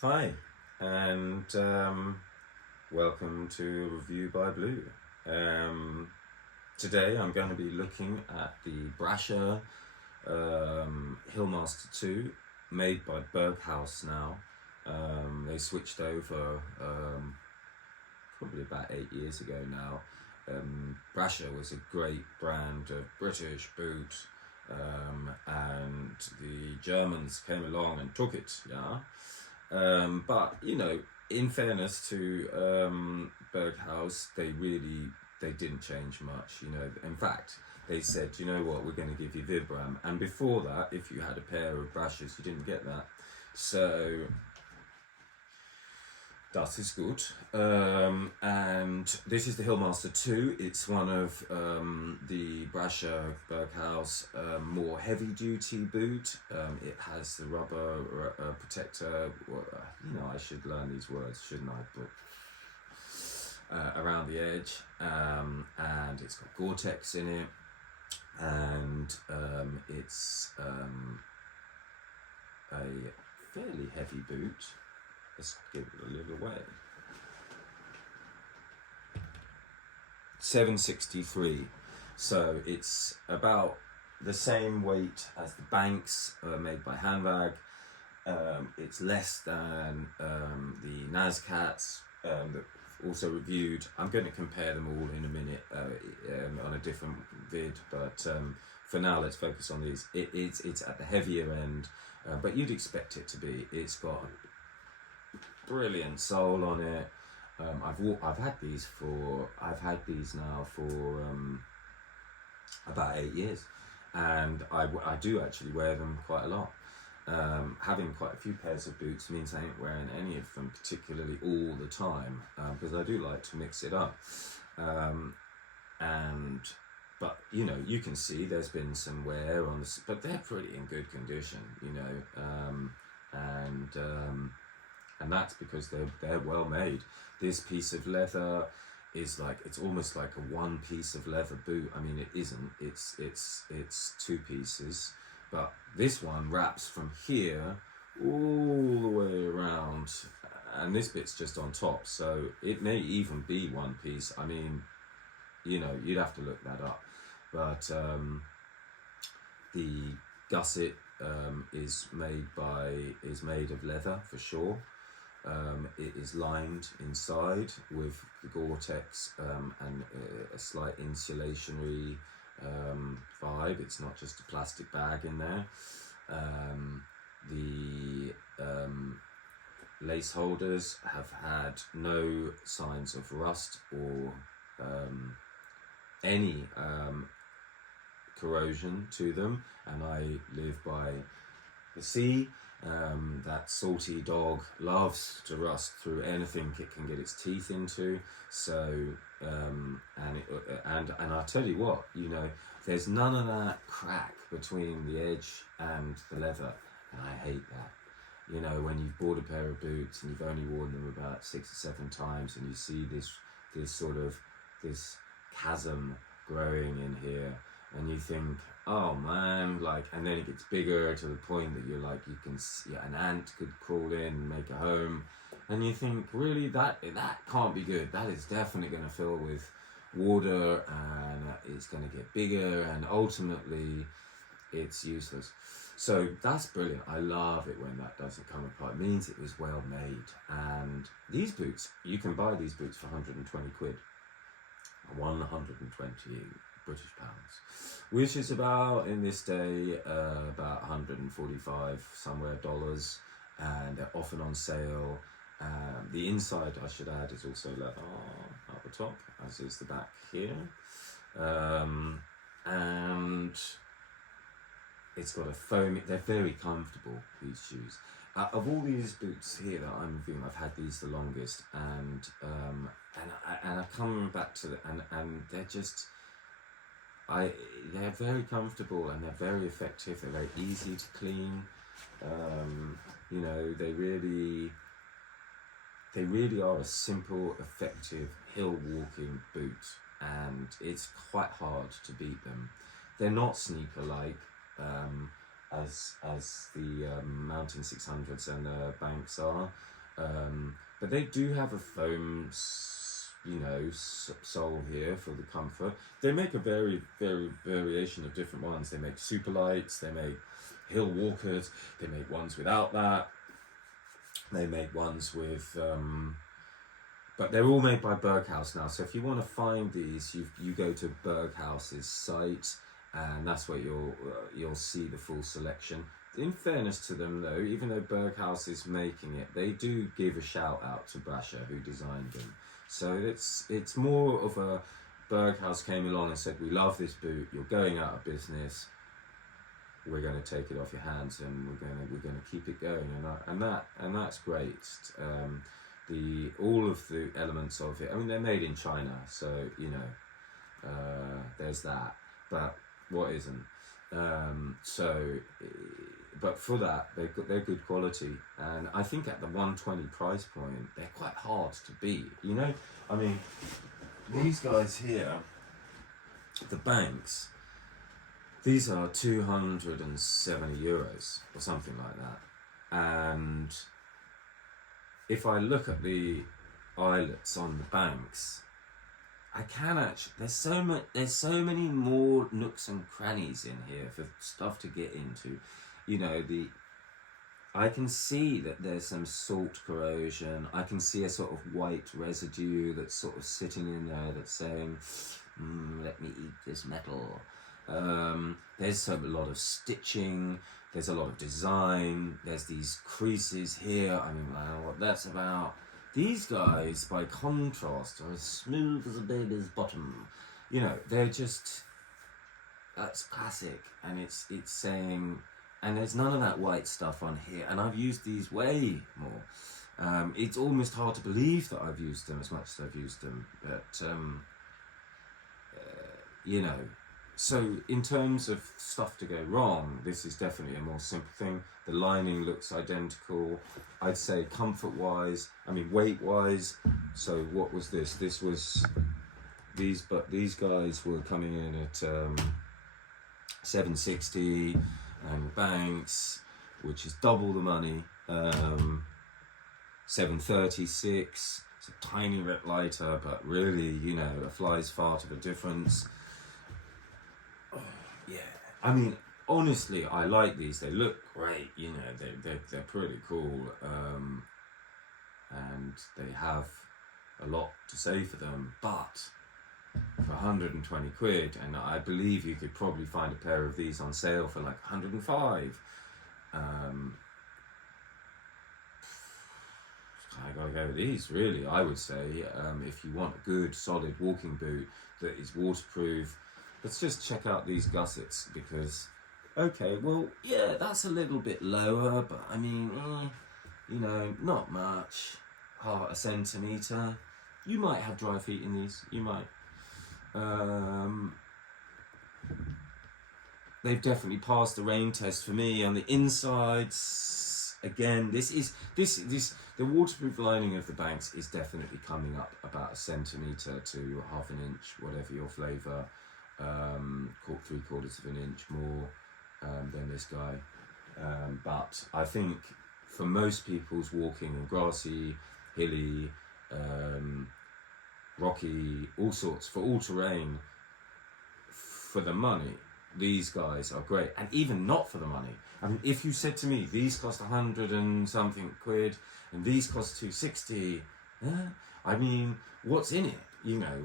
Hi, and welcome to Review by Blue. Um, Today I'm going to be looking at the Brasher Hillmaster 2, made by Berghaus now. They switched over probably about 8 years ago now. Brasher was a great brand of British boot, and the Germans came along and took it, yeah. But in fairness to Berghaus, they didn't change much. In fact, they said, you know what, we're going to give you Vibram, and before that, if you had a pair of brushes, you didn't get that. So that is good. And this is the Hillmaster 2. It's one of the Brasher Berghaus more heavy duty boot. It has the rubber protector. I should learn these words, shouldn't I? But around the edge. And it's got Gore-Tex in it. And it's a fairly heavy boot. Let's give it a little away. 763, so it's about the same weight as the Banks made by Handbag. It's less than the Nazcats that also reviewed. I'm going to compare them all in a minute on a different vid, but for now let's focus on these. It's at the heavier end, but you'd expect it to be. It's got brilliant sole on it. I've had these now for about 8 years, and I do actually wear them quite a lot. Having quite a few pairs of boots means I ain't wearing any of them particularly all the time, because I do like to mix it up. But you can see there's been some wear on this, but they're pretty in good condition, and that's because they're well made. This piece of leather is it's almost like a one piece of leather boot. I mean, it isn't. It's two pieces, but this one wraps from here all the way around, and this bit's just on top. So it may even be one piece. I mean, you'd have to look that up. But the gusset is made of leather for sure. It is lined inside with the Gore-Tex and a slight insulation-y vibe. It's not just a plastic bag in there. The lace holders have had no signs of rust or any corrosion to them, and I live by the sea. That salty dog loves to rust through anything it can get its teeth into. So and I'll tell you what, there's none of that crack between the edge and the leather, and I hate that. When you've bought a pair of boots and you've only worn them about 6 or 7 times, and you see this sort of this chasm growing in here, and you think, oh man, and then it gets bigger to the point that you're you can see an ant could crawl in and make a home, and you think, really, that can't be good. That is definitely going to fill with water, and it's going to get bigger, and ultimately it's useless. So that's brilliant. I love it when that doesn't come apart. It means it was well made. And these boots, you can buy these boots for 120 quid. 120 British pounds, which is about, in this day, about 145 somewhere dollars, and they're often on sale. The inside, I should add, is also leather at the top, as is the back here, and it's got a foam. They're very comfortable, these shoes. Of all these boots here that I'm reviewing, I've had these the longest, and I come back to and they're just, they're very comfortable, and they're very effective. They're very easy to clean. They really are a simple, effective hill walking boot, and it's quite hard to beat them. They're not sneaker like. as the Mountain 600s and Banks are, but they do have a foam, sole here for the comfort. They make a very variation of different ones. They make super lights. They make hill walkers. They make ones without that. They make ones with. But they're all made by Berghaus now. So if you want to find these, you go to Berghaus's site, and that's where you'll see the full selection. In fairness to them, though, even though Berghaus is making it, they do give a shout out to Brasher, who designed them. So it's more of a Berghaus came along and said, "We love this boot. You're going out of business. We're going to take it off your hands, and we're going to keep it going." And that's great. All of the elements of it. I mean, they're made in China, so there's that. But what isn't? But for that, they're good quality, and I think at the 120 price point, they're quite hard to beat. I mean, these guys here, the Banks, these are €270 or something like that, and if I look at the eyelets on the Banks, I can actually. There's so many more nooks and crannies in here for stuff to get into. I can see that there's some salt corrosion. I can see a sort of white residue that's sort of sitting in there that's saying, "Let me eat this metal." There's a lot of stitching. There's a lot of design. There's these creases here. I mean, I don't know what that's about. These guys, by contrast, are as smooth as a baby's bottom. They're just, that's classic. And it's saying, and there's none of that white stuff on here. And I've used these way more. It's almost hard to believe that I've used them as much as I've used them. But, so in terms of stuff to go wrong, this is definitely a more simple thing. The lining looks identical. I'd say comfort-wise, weight-wise. So what was this? This was these guys were coming in at 760, and Banks, which is double the money, 736. It's a tiny bit lighter, but really, a fly's fart of a difference. Honestly, I like these. They look great. They're pretty cool, and they have a lot to say for them. But for 120 quid, and I believe you could probably find a pair of these on sale for like 105. I gotta go with these, really. I would say, if you want a good, solid walking boot that is waterproof. Let's just check out these gussets, because, that's a little bit lower, but not much. Half a centimetre. You might have dry feet in these, you might. They've definitely passed the rain test for me on the insides. Again, the waterproof lining of the Banks is definitely coming up about a centimetre to half an inch, whatever your flavour. 3/4 of an inch more than this guy, but I think for most people's walking in grassy, hilly, rocky, all sorts, for all terrain, for the money, these guys are great. And even not for the money, if you said to me these cost 100 and something quid and these cost 260, what's in it?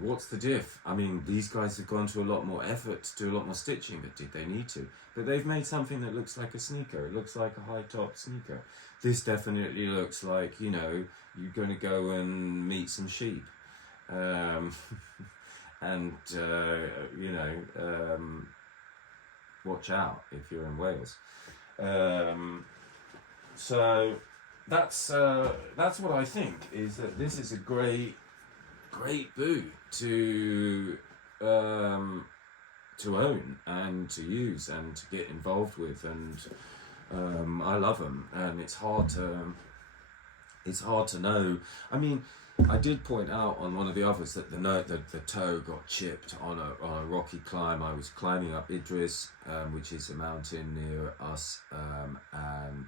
What's the diff? These guys have gone to a lot more effort to do a lot more stitching, but did they need to? But they've made something that looks like a sneaker. It looks like a high-top sneaker. This definitely looks like, you're going to go and meet some sheep. Watch out if you're in Wales. So that's what I think, is that this is a great boot to own and to use and to get involved with, and I love them. And it's hard to know. I did point out on one of the others that the toe got chipped on a rocky climb. I was climbing up Idris, which is a mountain near us, and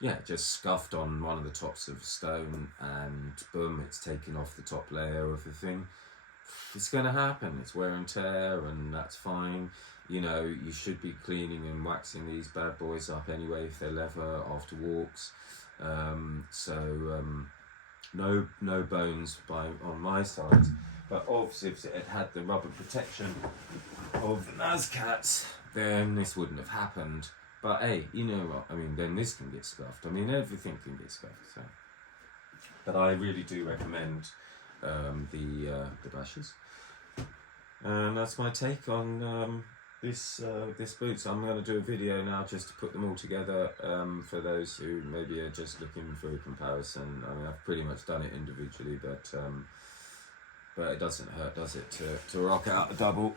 yeah, just scuffed on one of the tops of a stone, and boom, it's taken off the top layer of the thing. It's going to happen. It's wear and tear, and that's fine. You know, you should be cleaning and waxing these bad boys up anyway if they're leather after walks. No bones on my side, but obviously if it had the rubber protection of the NASCATs, then this wouldn't have happened. But hey, you know what? I mean, then this can get scuffed. I mean, everything can get scuffed. So, but I really do recommend the Brashers, and that's my take on this boot. So I'm going to do a video now just to put them all together for those who maybe are just looking for a comparison. I mean, I've pretty much done it individually, but it doesn't hurt, does it, to rock out a double.